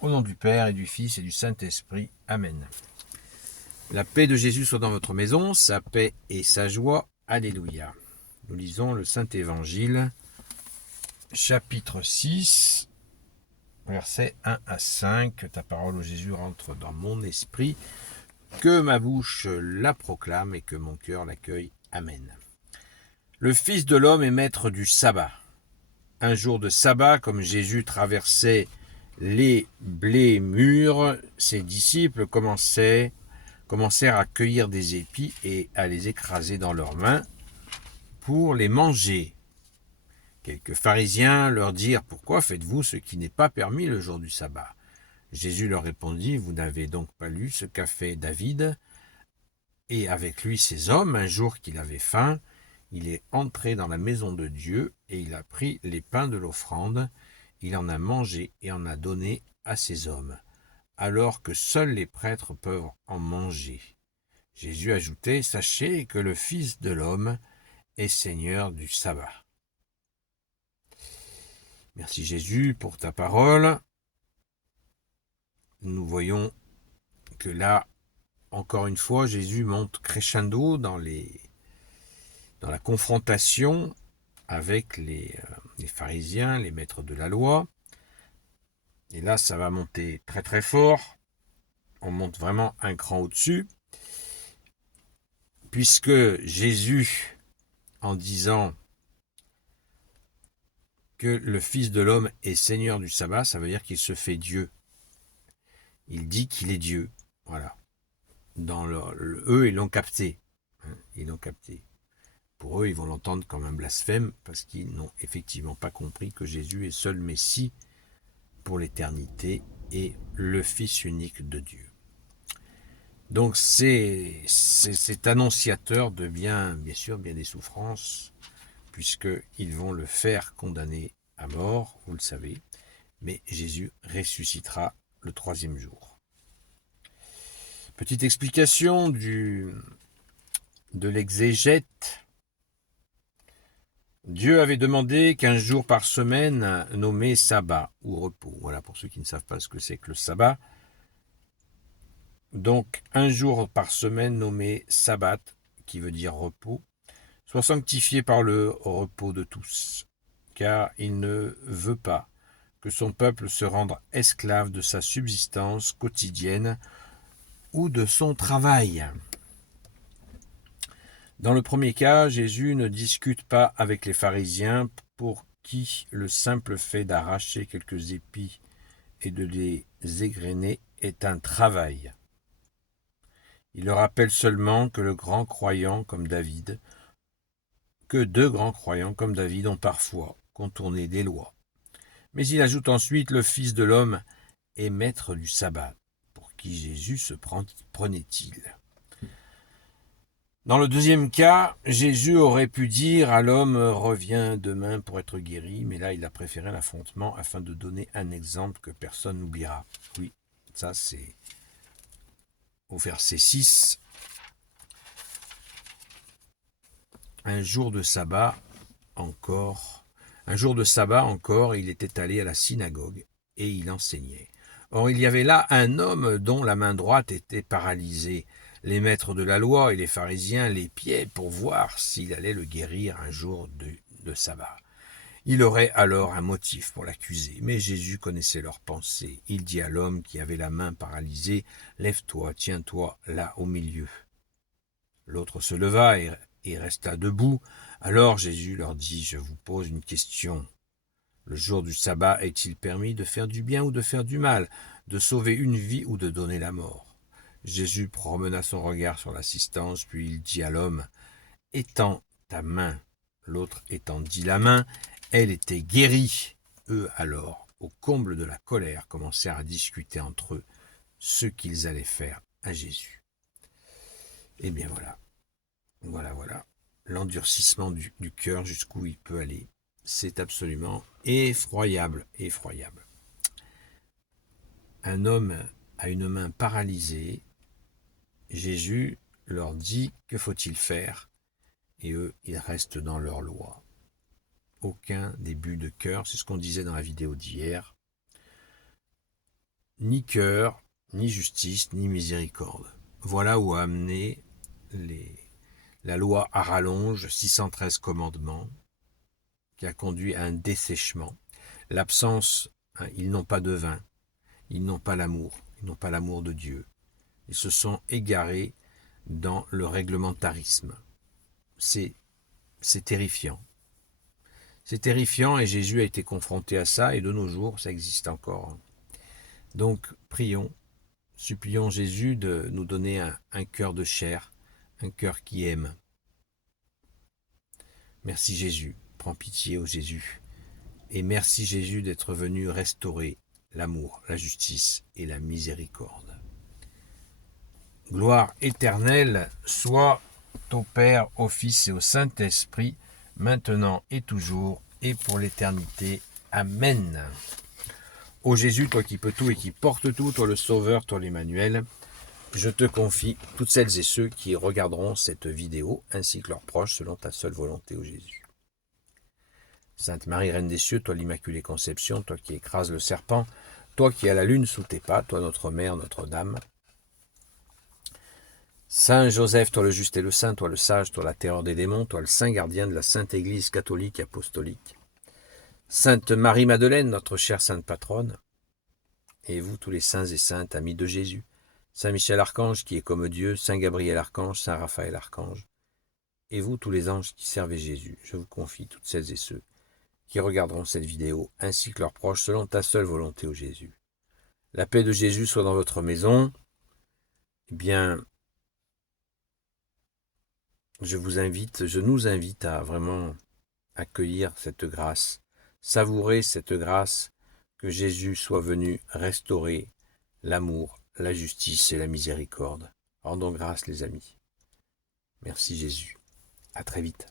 Au nom du Père et du Fils et du Saint-Esprit. Amen. La paix de Jésus soit dans votre maison, sa paix et sa joie. Alléluia. Nous lisons le Saint-Évangile, chapitre 6, versets 1 à 5. Que ta parole, ô Jésus, rentre dans mon esprit, que ma bouche la proclame et que mon cœur l'accueille. Amen. Le Fils de l'homme est maître du sabbat. Un jour de sabbat, comme Jésus traversait les blés mûrs, ses disciples commencèrent à cueillir des épis et à les écraser dans leurs mains pour les manger. Quelques pharisiens leur dirent « Pourquoi faites-vous ce qui n'est pas permis le jour du sabbat ?» Jésus leur répondit « Vous n'avez donc pas lu ce qu'a fait David et avec lui ses hommes un jour qu'il avait faim. Il est entré dans la maison de Dieu et il a pris les pains de l'offrande. Il en a mangé et en a donné à ses hommes, alors que seuls les prêtres peuvent en manger. » Jésus ajoutait « Sachez que le Fils de l'homme est Seigneur du sabbat. » Merci Jésus pour ta parole. Nous voyons que là, encore une fois, Jésus monte crescendo dans la confrontation avec les pharisiens, les maîtres de la loi. Et là, ça va monter très très fort. On monte vraiment un cran au-dessus. Puisque Jésus, en disant que le Fils de l'homme est Seigneur du sabbat, ça veut dire qu'il se fait Dieu. Il dit qu'il est Dieu. Voilà. Eux, ils l'ont capté. Ils l'ont capté. Pour eux, ils vont l'entendre comme un blasphème parce qu'ils n'ont effectivement pas compris que Jésus est seul Messie pour l'éternité et le Fils unique de Dieu. Donc c'est annonciateur de bien sûr, bien des souffrances, puisqu'ils vont le faire condamner à mort, vous le savez, mais Jésus ressuscitera le 3e jour. Petite explication de l'exégète. Dieu avait demandé qu'un jour par semaine nommé sabbat ou repos. Voilà pour ceux qui ne savent pas ce que c'est que le sabbat. Donc un jour par semaine nommé sabbat, qui veut dire repos, soit sanctifié par le repos de tous, car il ne veut pas que son peuple se rende esclave de sa subsistance quotidienne ou de son travail. Dans le premier cas, Jésus ne discute pas avec les pharisiens pour qui le simple fait d'arracher quelques épis et de les égrener est un travail. Il leur rappelle seulement que deux grands croyants comme David ont parfois contourné des lois. Mais il ajoute ensuite « Le Fils de l'homme est maître du sabbat. » Pour qui Jésus se prenait-il ? Dans le deuxième cas, Jésus aurait pu dire à l'homme « Reviens demain pour être guéri », mais là il a préféré l'affrontement afin de donner un exemple que personne n'oubliera. Oui, ça c'est au verset 6. Un jour de sabbat encore, il était allé à la synagogue et il enseignait. Or, il y avait là un homme dont la main droite était paralysée. Les maîtres de la loi et les pharisiens l'épiaient pour voir s'il allait le guérir un jour de sabbat. Il aurait alors un motif pour l'accuser, mais Jésus connaissait leurs pensées. Il dit à l'homme qui avait la main paralysée, « Lève-toi, tiens-toi là au milieu. » L'autre se leva et resta debout. Alors Jésus leur dit, « Je vous pose une question. Le jour du sabbat est-il permis de faire du bien ou de faire du mal, de sauver une vie ou de donner la mort ?» Jésus promena son regard sur l'assistance, puis il dit à l'homme, « Étends ta main. » L'autre étendit la main, elle était guérie. Eux alors, au comble de la colère, commencèrent à discuter entre eux ce qu'ils allaient faire à Jésus. Eh bien voilà, l'endurcissement du cœur jusqu'où il peut aller. C'est absolument effroyable. Un homme a une main paralysée. Jésus leur dit que faut-il faire, et eux, ils restent dans leur loi. Aucun début de cœur, c'est ce qu'on disait dans la vidéo d'hier. ni cœur, ni justice, ni miséricorde. Voilà où a amené la loi à rallonge, 613 commandements, qui a conduit à un dessèchement. L'absence, ils n'ont pas de vin, ils n'ont pas l'amour de Dieu. Ils se sont égarés dans le réglementarisme. C'est terrifiant. C'est terrifiant et Jésus a été confronté à ça et de nos jours, ça existe encore. Donc, prions, supplions Jésus de nous donner un cœur de chair, un cœur qui aime. Merci Jésus, prends pitié ô Jésus. Et merci Jésus d'être venu restaurer l'amour, la justice et la miséricorde. Gloire éternelle soit au Père, au Fils et au Saint-Esprit, maintenant et toujours, et pour l'éternité. Amen. Ô Jésus, toi qui peux tout et qui portes tout, toi le Sauveur, toi l'Emmanuel, je te confie toutes celles et ceux qui regarderont cette vidéo, ainsi que leurs proches, selon ta seule volonté, ô Jésus. Sainte Marie, Reine des cieux, toi l'Immaculée Conception, toi qui écrases le serpent, toi qui as la lune sous tes pas, toi notre Mère, Notre-Dame. Saint Joseph, toi le juste et le saint, toi le sage, toi la terreur des démons, toi le saint gardien de la Sainte Église catholique et apostolique. Sainte Marie-Madeleine, notre chère sainte patronne, et vous tous les saints et saintes, amis de Jésus, Saint Michel Archange qui est comme Dieu, Saint Gabriel Archange, Saint Raphaël Archange, et vous tous les anges qui servez Jésus, je vous confie toutes celles et ceux qui regarderont cette vidéo, ainsi que leurs proches, selon ta seule volonté, ô Jésus. La paix de Jésus soit dans votre maison. Eh bien, je nous invite à vraiment accueillir cette grâce, savourer cette grâce que Jésus soit venu restaurer l'amour, la justice et la miséricorde. Rendons grâce les amis. Merci Jésus. À très vite.